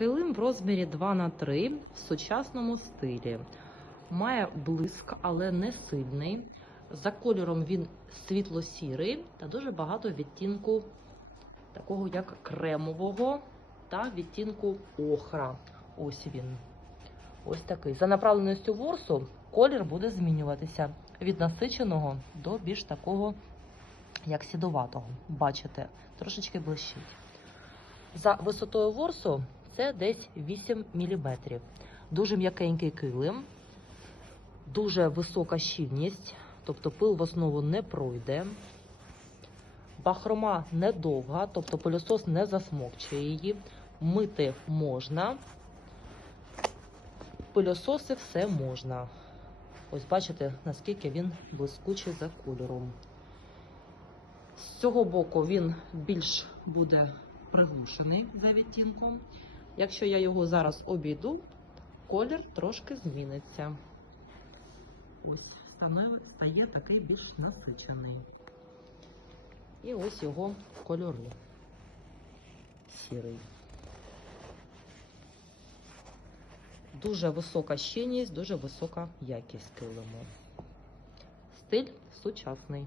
Килим в розмірі 2 на 3 в сучасному стилі. Має блиск, але не сильний. За кольором він світло-сірий та дуже багато відтінку такого як кремового та відтінку охра. Ось він. Ось такий. За направленістю ворсу колір буде змінюватися від насиченого до більш такого, як сідоватого. Бачите, трошечки блищить. За висотою ворсу це десь 8 мм. Дуже м'якенький килим, дуже висока щільність, тобто пил в основу не пройде. Бахрома недовга, тобто пилосос не засмокчує її. Мити можна. Пилососи все можна. Ось бачите, наскільки він блискучий за кольором. З цього боку він більш буде приглушений за відтінком. Якщо я його зараз обійду, колір трошки зміниться. Ось стає такий більш насичений. І ось його кольори. Сірий. Дуже висока щільність, дуже висока якість килиму. Стиль сучасний.